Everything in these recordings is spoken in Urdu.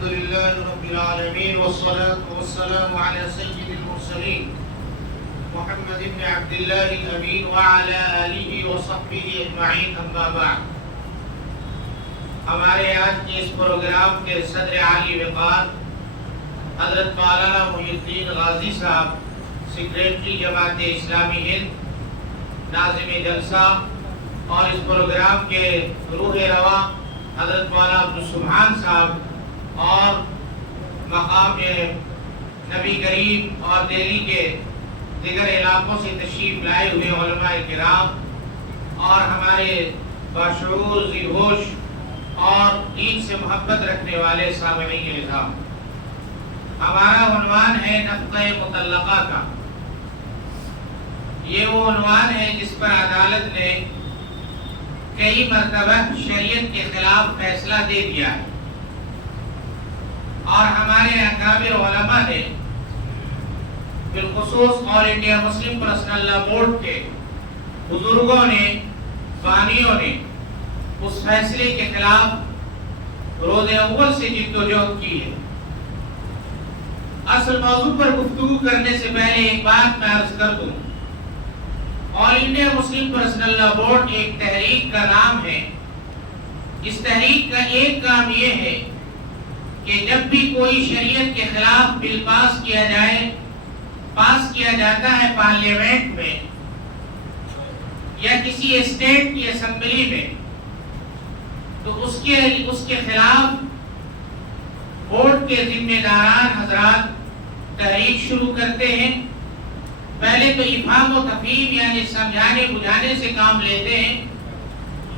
الحمد لله رب العالمين والصلاة والسلام على سيد المرسلين محمد بن عبد الله الأمين وعلى آله وصحبه أجمعين أما بعد. ہمارے آج کے اس پروگرام کے صدر عالی وقار حضرت مولانا محی الدین غازی صاحب، سیکریٹری جماعت اسلامی ہند، ناظم جلسہ، اور اس پروگرام کے روح رواں حضرت مولانا عبدالسبحان صاحب، اور مقام نبی کریم اور دہلی کے دیگر علاقوں سے تشریف لائے ہوئے علماء کرام اور ہمارے باشعور، ذی ہوش اور دین سے محبت رکھنے والے سامعین نظام، ہمارا عنوان ہے نفقہ مطلقہ کا. یہ وہ عنوان ہے جس پر عدالت نے کئی مرتبہ شریعت کے خلاف فیصلہ دے دیا ہے، اور ہمارے اکابر علماء نے بالخصوص آل انڈیا مسلم پرسنل لا بورڈ کے بزرگوں نے، بانیوں نے اس فیصلے کے خلاف روز اول سے جدوجہد کی ہے. اصل موضوع پر گفتگو کرنے سے پہلے ایک بات میں عرض کر دوں. آل انڈیا مسلم پرسنل لا بورڈ ایک تحریک کا نام ہے. اس تحریک کا ایک کام یہ ہے کہ جب بھی کوئی شریعت کے خلاف بل پاس کیا جاتا ہے پارلیمنٹ میں یا کسی اسٹیٹ کی اسمبلی میں، تو اس کے خلاف بورڈ کے ذمہ داران حضرات تحریک شروع کرتے ہیں. پہلے تو افہام و تفہیم یعنی سمجھانے بجھانے سے کام لیتے ہیں،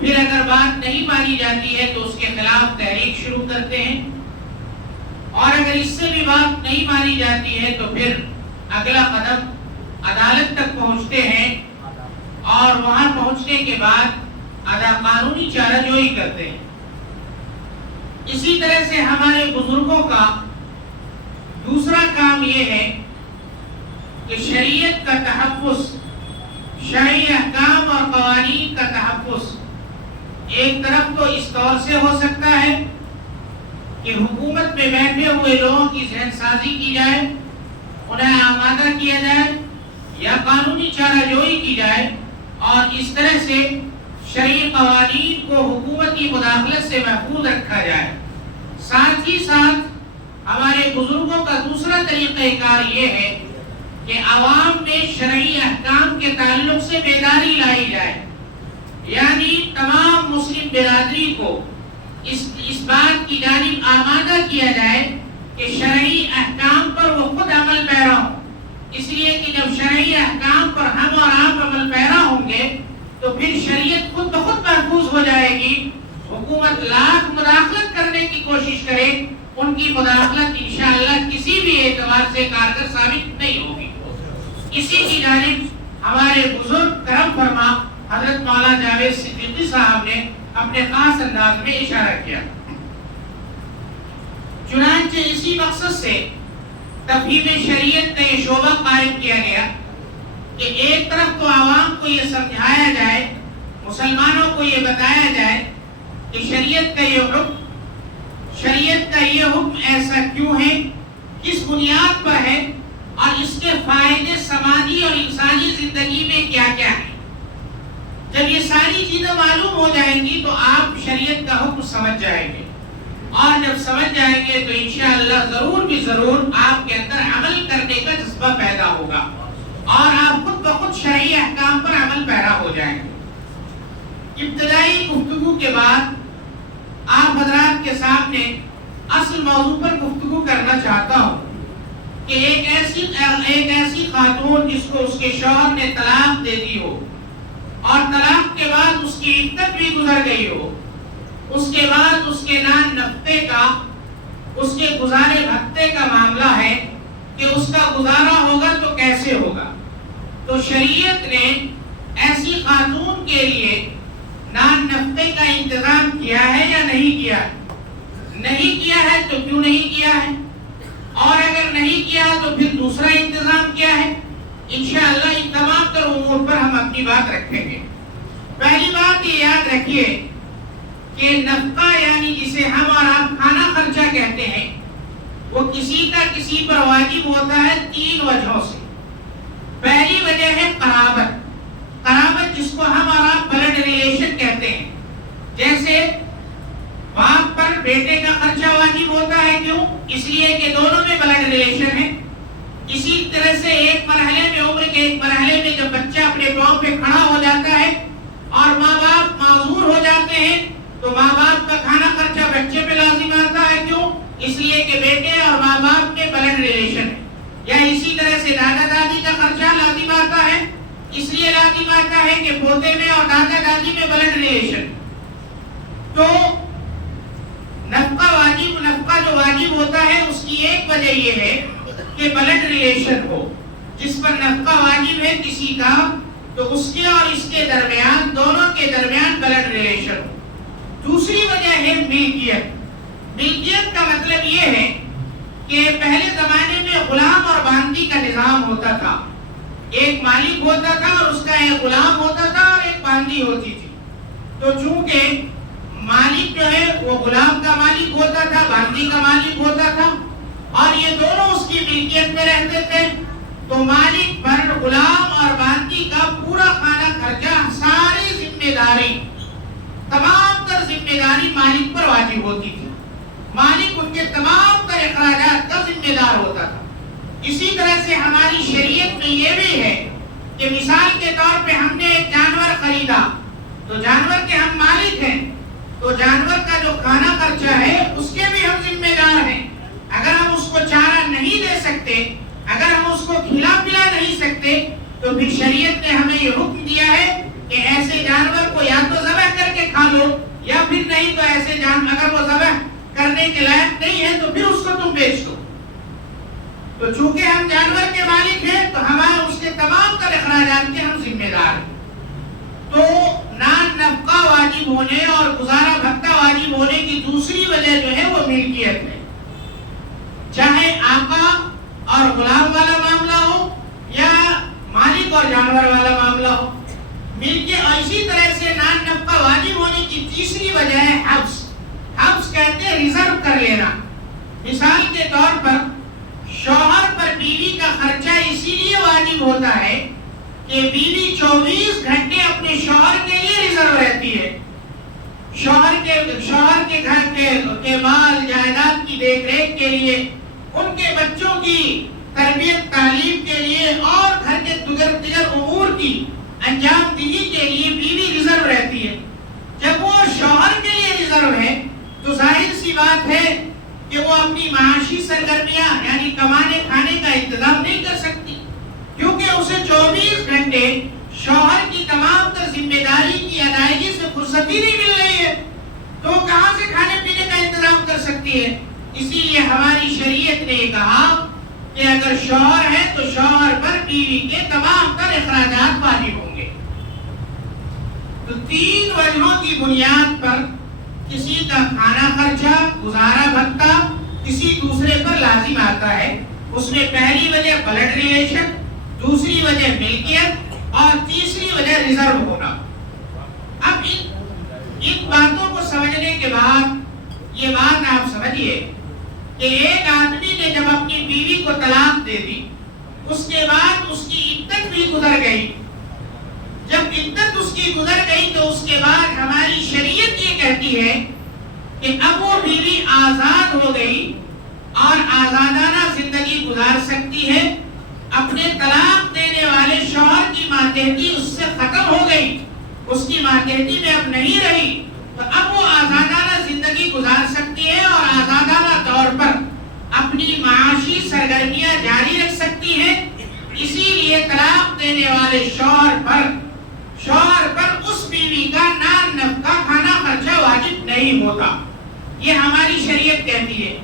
پھر اگر بات نہیں مانی جاتی ہے تو اس کے خلاف تحریک شروع کرتے ہیں، اور اگر اس سے بھی بات نہیں مانی جاتی ہے تو پھر اگلا قدم عدالت تک پہنچتے ہیں، اور وہاں پہنچنے کے بعد قانونی چارہ جوئی کرتے ہیں. اسی طرح سے ہمارے بزرگوں کا دوسرا کام یہ ہے کہ شریعت کا تحفظ، شرعی احکام اور قوانین کا تحفظ ایک طرف تو اس طور سے ہو سکتا ہے کہ حکومت میں بیٹھے ہوئے لوگوں کی ذہن سازی کی جائے، انہیں آمادہ کیا جائے، یا قانونی چارہ جوئی کی جائے، اور اس طرح سے شرعی قوانین کو حکومتی مداخلت سے محفوظ رکھا جائے. ساتھ ہی ساتھ ہمارے بزرگوں کا دوسرا طریقہ کار یہ ہے کہ عوام میں شرعی احکام کے تعلق سے بیداری لائی جائے، یعنی تمام مسلم برادری کو اس بات کی جانب آمادہ کیا جائے کہ شرعی احکام پر وہ خود عمل پیرا ہوں. اس لیے کہ جب شرعی احکام پر ہم اور آپ عمل پیرا ہوں گے تو پھر شریعت خود بخود محفوظ ہو جائے گی. حکومت لاکھ مداخلت کرنے کی کوشش کرے، ان کی مداخلت انشاءاللہ کسی بھی اعتبار سے کارگر ثابت نہیں ہوگی. اسی کی جانب ہمارے بزرگ کرم فرما حضرت مولانا جاوید صدیقی صاحب نے اپنے خاص انداز میں اشارہ کیا. چنانچہ اسی مقصد سے تفہیم شریعت کا یہ شعبہ قائم کیا گیا کہ ایک طرف تو عوام کو یہ سمجھایا جائے، مسلمانوں کو یہ بتایا جائے کہ شریعت کا یہ حکم ایسا کیوں ہے، کس بنیاد پر ہے، اور اس کے فائدے سماجی اور انسانی زندگی میں کیا کیا ہیں. جب یہ ساری چیزیں معلوم ہو جائیں گی تو آپ شریعت کا حکم سمجھ جائیں گے، اور جب سمجھ جائیں گے تو انشاءاللہ ضرور بھی ضرور آپ کے اندر عمل کرنے کا جذبہ پیدا ہوگا، اور آپ خود بخود شرعی احکام پر عمل پیرا ہو جائیں گے. ابتدائی گفتگو کے بعد آپ حضرات کے سامنے اصل موضوع پر گفتگو کرنا چاہتا ہوں کہ ایک ایسی خاتون جس کو اس کے شوہر نے طلاق دے دی ہو، اور طلاق کے بعد اس کی عدت بھی گزر گئی ہو، اس کے بعد اس کے نان نفقے کا، اس کے گزارے بھتے کا معاملہ ہے کہ اس کا گزارا ہوگا تو کیسے ہوگا. تو شریعت نے ایسی خاتون کے لیے نان نفقے کا انتظام کیا ہے یا نہیں کیا؟ نہیں کیا ہے تو کیوں نہیں کیا ہے، اور اگر نہیں کیا تو پھر دوسرا انتظام کیا ہے؟ انشاءاللہ ان تمام تر امور پر ہم اپنی بات رکھیں گے. پہلی بات یہ یاد رکھیے کہ نفقہ یعنی جسے ہم اور آپ کھانا خرچہ کہتے ہیں وہ کسی کا کسی پر واجب ہوتا ہے 3 وجہوں سے. پہلی وجہ ہے قرابت. قرابت جس کو ہم اور آپ بلڈ ریلیشن کہتے ہیں. جیسے باپ پر بیٹے کا خرچہ واجب ہوتا ہے. کیوں؟ اس لیے کہ دونوں میں بلڈ ریلیشن ہے. اسی طرح سے ایک مرحلے میں عمر کے ایک مرحلے میں جب بچہ اپنے پاؤں پہ کھڑا ہو جاتا ہے اور ماں باپ معذور ہو جاتے ہیں تو ماں باپ کا کھانا خرچہ بچے پہ لازم آتا ہے. کیوں؟ اس لیے کہ بیٹے اور ماں باپ میں بلڈ ریلیشن ہے. یا اسی طرح سے دادا دادی کا خرچہ لازم آتا ہے. اس لیے لازم آتا ہے کہ پوتے میں اور دادا دادی میں بلڈ ریلیشن. تو نفقہ جو واجب ہوتا ہے اس کی ایک وجہ یہ ہے کہ بلڈ ریلیشن ہو. جس پر نفقہ واجب ہے کسی کا تو اس کے اور اس کے درمیان دونوں کے درمیان بلڈ ریلیشن ہو. دوسری وجہ ہے ملکیت. ملکیت کا مطلب یہ ہے کہ پہلے زمانے میں غلام اور باندی کا نظام ہوتا تھا. ایک مالک ہوتا تھا اور اس کا ایک غلام ہوتا تھا اور ایک باندی ہوتی تھی. تو چونکہ مالک جو ہے وہ غلام کا مالک ہوتا تھا، باندی کا مالک ہوتا تھا اور یہ دونوں اس کی ملکیت میں رہتے تھے تو مالک پر غلام اور باندی کا پورا خانہ خرچہ ساری ذمہ داری تمام تر ذمہ داری مالک پر واجب ہوتی تھی. مالک ان کے تمام تر اخراجات کا ذمہ دار ہوتا تھا. اسی طرح سے ہماری شریعت میں یہ بھی ہے کہ مثال کے طور پہ ہم نے ایک جانور خریدا تو جانور کے ہم مالک ہیں تو جانور کا جو کھانا خرچہ ہے اس کے بھی ہم ذمہ دار ہیں. اگر ہم اس کو چارہ نہیں دے سکتے، اگر ہم اس کو کھلا پلا نہیں سکتے تو پھر شریعت نے ہمیں یہ حکم دیا ہے کہ ایسے جانور کو یا تو ذبح کر کے کھا لو یا پھر نہیں تو ایسے جانور اگر وہ ذبح کرنے کے لائق نہیں ہے تو پھر اس کو تم بیچ دو. تو چونکہ ہم جانور کے مالک ہیں تو ہمارے اس کے تمام تر اخراجات کے ہم ذمہ دار ہیں. تو نان نفقہ واجب ہونے اور گزارا بھتہ واجب ہونے کی دوسری وجہ جو ہے وہ ملکیت ہے. چاہے آقا اور غلام والا معاملہ ہو یا مالک اور جانور والا معاملہ ہو. ملکیت. اسی طرح سے نان نفقہ واجب ہونے کی تیسری وجہ ہے حبس. حبس کہتے ہیں ریزرو کر لینا. مثال کے طور پر شوہر پر بیوی کا خرچہ اسی لیے واجب ہوتا ہے کہ بیوی 24 گھنٹے اپنے شوہر کے لیے ریزرو رہتی ہے. شوہر کے گھر کے مال جائیداد کی دیکھ ریکھ کے لیے، ان کے بچوں کی تربیت تعلیم کے لیے اور گھر کے دیگر امور کی انجام دہی کے لیے بیوی ریزرو رہتی ہے. جب وہ شوہر کے لیے ریزرو ہے تو ظاہر سی بات ہے کہ وہ اپنی معاشی سرگرمیاں یعنی کمانے کھانے کا انتظام نہیں کر سکتی کیونکہ اسے 24 گھنٹے شوہر کی تمام تر ذمہ داری کی ادائیگی سے فرصت ہی نہیں مل رہی ہے تو وہ کہاں سے کھانے پینے کا انتظام کر سکتی ہے. اسی لیے ہماری شریعت نے یہ کہا کہ اگر شوہر ہے تو شوہر پر بیوی کے تمام تر اخراجات واجب ہوں گے. تو 3 وجہوں کی بنیاد پر کسی کا کھانا خرچہ گزارا بھتہ کسی دوسرے پر لازم آتا ہے. اس میں پہلی وجہ بلڈ ریلیشن، دوسری وجہ ملکیت اور تیسری وجہ ریزرو ہونا. اب ان باتوں کو سمجھنے کے بعد یہ بات آپ سمجھیے کہ ایک آدمی نے جب اپنی بیوی کو طلاق دے دی اس کے بعد اس کی عدت بھی گزر گئی. جب عدت اس کی گزر گئی تو اس کے بعد ہماری شریعت یہ کہتی ہے کہ اب وہ بیوی آزاد ہو گئی اور آزادانہ زندگی گزار سکتی ہے. اپنے طلاق دینے والے شوہر کی ماتحتی اس سے ختم ہو گئی، اس کی ماتحتی میں اب نہیں رہی تو اب وہ آزادانہ زندگی گزار سکتی ہے اور آزادانہ طور پر اپنی معاشی سرگرمیاں جاری رکھ سکتی ہے. اسی لیے طلاق دینے والے شوہر پر اس بیوی کا نان نفقہ کھانا خرچہ واجب نہیں ہوتا. یہ ہماری شریعت کہتی ہے.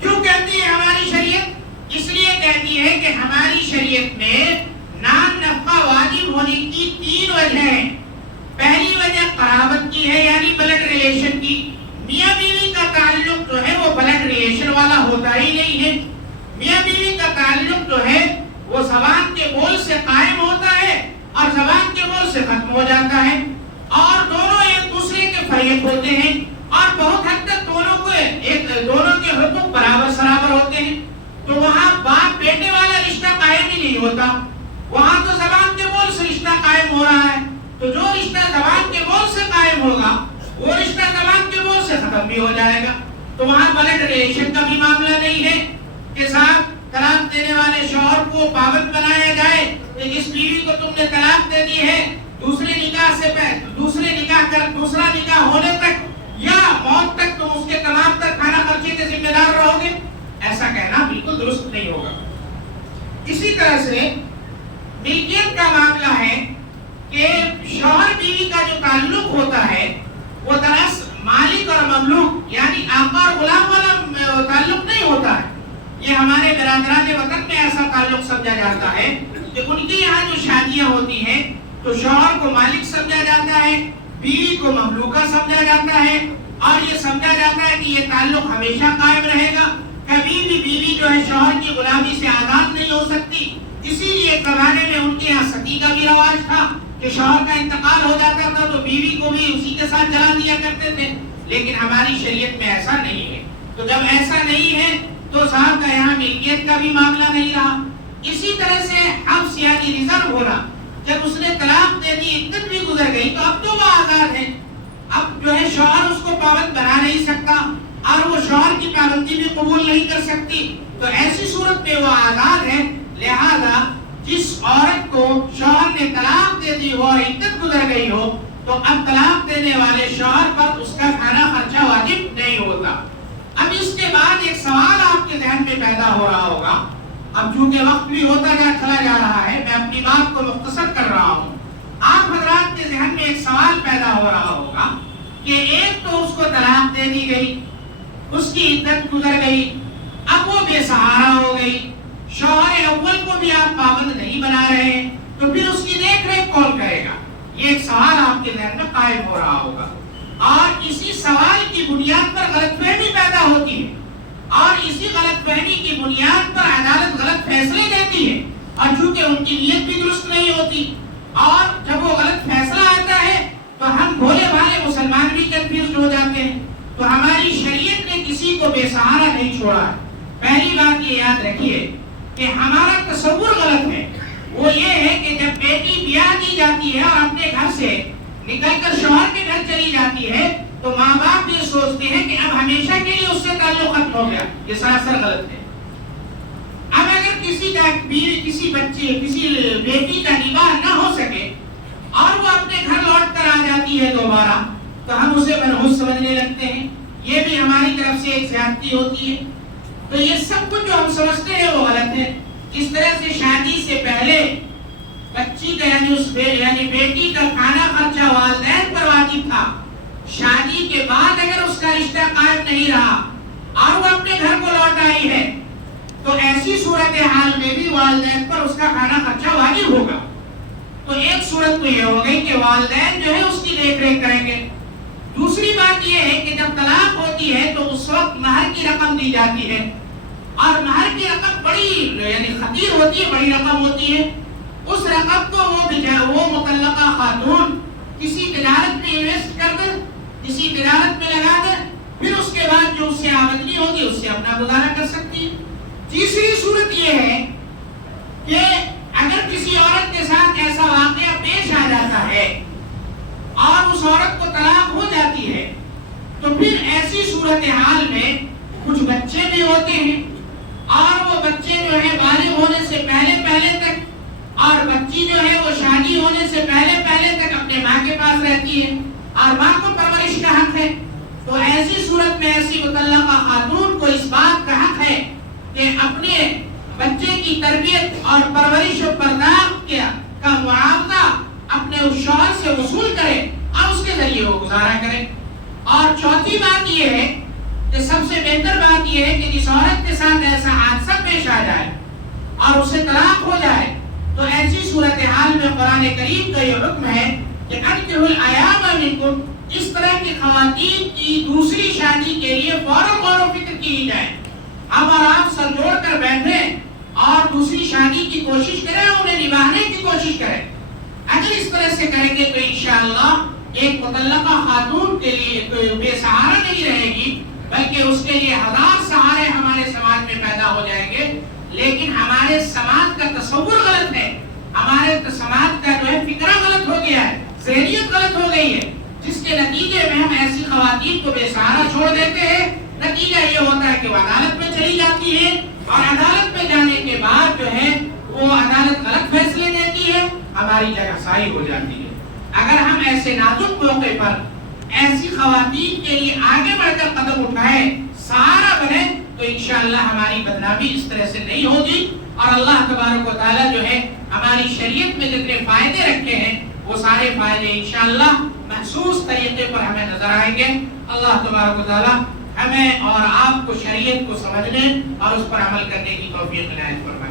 کیوں کہتی ہے ہماری شریعت؟ اس لیے کہتی ہے کہ ہماری شریعت میں نان نفقہ واجب ہونے کی 3 وجہ ہیں. پہلی وجہ قرابت کی ہے یعنی بلڈ ریلیشن کی. میاں بیوی کا تعلق جو ہے وہ بلڈ ریلیشن والا ہوتا ہی نہیں ہے. میاں بیوی کا تعلق جو ہے وہ زبان کے بول سے قائم ہوتا ہے اور زبان کے بول سے ختم ہو جاتا ہے اور دونوں ایک دوسرے کے ایک ہوتے ہیں اور بہت حد تک دونوں کے حقوق برابر سرابر ہوتے ہیں، تو وہاں باپ بیٹے والا رشتہ قائم ہی نہیں ہوتا، وہاں تو زبان کے بول سے رشتہ قائم ہو رہا ہے، تو جو رشتہ زبان کے بول سے قائم ہوگا وہ رشتہ زبان کے بول سے ختم بھی ہو جائے گا۔ تو وہاں بلڈ ریلیشن کا بھی معاملہ نہیں ہے کہ صاحب طلاق دینے والے شوہر کو پابند بنایا جائے کہ جس بیوی کو تم نے طلاق دے دی ہے دوسرا نکاح ہونے تک یا موت تک تم اس کے تمام تر کھانا خرچے کے ذمہ دار رہو گے، ایسا کہنا بالکل درست نہیں ہوگا۔ اسی طرح سے ملکیت کا معاملہ ہے کہ شوہر بیوی کا جو تعلق ہوتا ہے وہ دراصل مالک اور مملوک یعنی آقا اور غلام والا تعلق نہیں ہوتا ہے۔ یہ ہمارے برادران وطن میں ایسا تعلق سمجھا جاتا ہے کہ ان کے یہاں جو شادیاں ہوتی ہیں تو شوہر کو مالک سمجھا جاتا ہے، بیوی کو مملوکہ سمجھا جاتا ہے، اور یہ سمجھا جاتا ہے کہ یہ تعلق ہمیشہ قائم رہے گا، کبھی بھی بیوی جو ہے شوہر کی غلامی سے آزاد نہیں ہو سکتی۔ اسی لیے ایک زمانے میں ان کے یہاں ستی کا بھی رواج تھا کہ شوہر کا انتقال ہو جاتا تھا تو بیوی کو بھی اسی کے ساتھ جلا دیا کرتے تھے، لیکن ہماری شریعت میں ایسا نہیں ہے۔ تو جب ایسا نہیں ہے تو صاحب کا یہاں ملکیت کا بھی معاملہ نہیں رہا۔ اسی طرح سے حبس یعنی ریزرو ہونا، جب اس نے طلاق دے دی عدت بھی گزر گئی تو اب تو وہ آزاد ہے، اب جو ہے شوہر اس کو پابند بنا نہیں سکتا اور وہ شوہر کی پابندی بھی قبول نہیں کر سکتی، تو ایسی صورت میں وہ آزاد ہے۔ لہذا جس عورت کو شوہر نے طلاق دے دی ہو اور عدت گزر گئی ہو تو اب طلاق دینے والے شوہر پر اس کا کھانا خرچہ واجب نہیں ہوتا۔ اب اس کے بعد ایک سوال آپ کے ذہن میں پیدا ہو رہا ہوگا، اب چونکہ وقت بھی ہوتا چلا جا رہا ہے میں اپنی بات کو مختصر کر رہا ہوں۔ آپ حضرات کے ذہن میں ایک سوال پیدا ہو رہا ہوگا کہ ایک تو اس کو طلاق دے دی گئی، اس کی عدت گزر گئی، اب وہ بے سہارا ہو گئی، شوہر اول کو بھی آپ پابند نہیں بنا رہے ہیں، تو پھر اس کی دیکھ ریکھ کون کرے گا؟ یہ ایک سوال آپ کے ذہن میں قائم ہو رہا ہوگا، اور اسی سوال کی بنیاد پر غلط فہمی پیدا ہوتی ہے، اور اسی غلط فہمی کی بنیاد پر عدالت غلط فیصلے دیتی ہے، اور چونکہ ان کی نیت بھی درست نہیں ہوتی، اور جب وہ غلط فیصلہ آتا ہے تو ہم بھولے بھالے مسلمان بھی کنفیوز ہو جاتے ہیں۔ تو ہماری شریعت نے کسی کو بے سہارا نہیں چھوڑا ہے۔ پہلی بات یہ یاد رکھیے کہ ہمارا تصور غلط ہے، وہ یہ ہے کہ جب بیٹی بیاہ دی جاتی ہے اور اپنے گھر سے نکل کر شوہر کے گھر چلی جاتی ہے تو ماں باپ یہ سوچتے ہیں کہ اب ہمیشہ کے لیے اس سے تعلق ختم ہو گیا، یہ سراسر غلط ہے۔ اب اگر کسی کا بیوی کسی بیٹی کا نکاح نہ ہو سکے اور وہ اپنے گھر لوٹ کر آ جاتی ہے دوبارہ تو ہم اسے منحوس سمجھنے لگتے ہیں، یہ بھی ہماری طرف سے ایک زیادتی ہوتی ہے۔ تو یہ سب کچھ جو ہم سمجھتے ہیں وہ غلط ہے۔ اس طرح سے شادی سے پہلے بچی کا یعنی بیٹی کا کھانا خرچہ والدین پر واجب تھا، شادی کے بعد اگر اس کا رشتہ قائم نہیں رہا اور وہ اپنے گھر کو لوٹ آئی ہے تو ایسی صورتحال میں بھی والدین پر اس کا کھانا خرچہ واجب ہوگا۔ تو ایک صورت تو یہ ہو گئی کہ والدین جو ہے اس کی دیکھ ریکھ کریں گے۔ دوسری بات یہ ہے کہ جب طلاق ہوتی ہے تو اس وقت مہر کی رقم دی جاتی ہے، اور مہر کی رقم بڑی یعنی خطیر ہوتی ہے، بڑی رقم ہوتی ہے۔ اس رقم کو وہ مطلقہ خاتون کسی تجارت میں انویسٹ کر کر کسی تجارت میں لگا کر پھر اس کے بعد جو اس سے آمدنی ہوگی اس سے اپنا گزارا کر سکتی ہے۔ تیسری صورت یہ ہے کہ اگر کسی عورت کے ساتھ ایسا واقعہ پیش آ جاتا ہے اور اس عورت کو طلاق ہو جاتی ہے تو پھر ایسی صورتحال میں کچھ بچے بھی ہوتے ہیں اور وہ بچے جو ہے بالغ ہونے سے پہلے تک اور بچی جو ہے وہ شادی ہونے سے پہلے تک اپنے ماں کے پاس رہتی ہے اور ماں کو پرورش کا حق ہے۔ تو ایسی صورت میں ایسی مطلقہ خاتون کو اس بات کا حق ہے کہ اپنے بچے کی تربیت اور پرورش و پرداخت کا معاوضہ اپنے اس شوہر سے وصول کرے اور اس کے ذریعے وہ گزارا کرے۔ اور چوتھی بات یہ ہے کہ سب سے بہتر بات یہ ہے کہ جس عورت کے ساتھ ایسا حادثہ پیش آ جائے اور اسے طلاق ہو جائے تو ایسی صورتحال میں قرآن کریم کا یہ حکم ہے کہ انکحوا الایام منکم، اس طرح کی خواتین کی دوسری شادی کے لیے فوراً غور و فکر کی جائے۔ اب اور آپ سر جوڑ کر بیٹھیں اور دوسری شادی کی کوشش کریں، انہیں نبھانے کی کوشش کریں۔ اگر اس طرح سے کریں گے تو انشاءاللہ ایک مطلقہ خاتون کے لیے کوئی بے سہارا نہیں رہے گی، بلکہ اس کے لیے ہزار سہارے ہمارے سماج میں پیدا ہو جائیں گے۔ لیکن ہمارے سماج کا تصور غلط ہے، ہمارے سماج کا جو ہے فکرہ غلط ہو گیا ہے، ذہنیت غلط ہو گئی ہے، جس کے نتیجے میں ہم ایسی خواتین کو بے سہارا چھوڑ دیتے ہیں۔ نتیجہ یہ ہوتا ہے کہ وہ عدالت میں چلی جاتی ہے، اور عدالت میں جانے کے بعد جو ہے وہ عدالت غلط فیصلے دیتی ہے، ہماری جگہ سائی ہو جاتی ہے۔ اگر ہم ایسے نازک موقع پر ایسی خواتین کے لیے آگے بڑھ کر قدم اٹھائیں، سہارا بنے، تو انشاءاللہ ہماری بدنامی اس طرح سے نہیں ہوگی، اور اللہ تبارک و تعالیٰ جو ہے ہماری شریعت میں جتنے فائدے رکھے ہیں وہ سارے فائدے انشاءاللہ محسوس طریقے پر ہمیں نظر آئیں گے۔ اللہ تبارک و تعالیٰ ہمیں اور آپ کو شریعت کو سمجھنے اور اس پر عمل کرنے کی توفیق عنایت فرمائے۔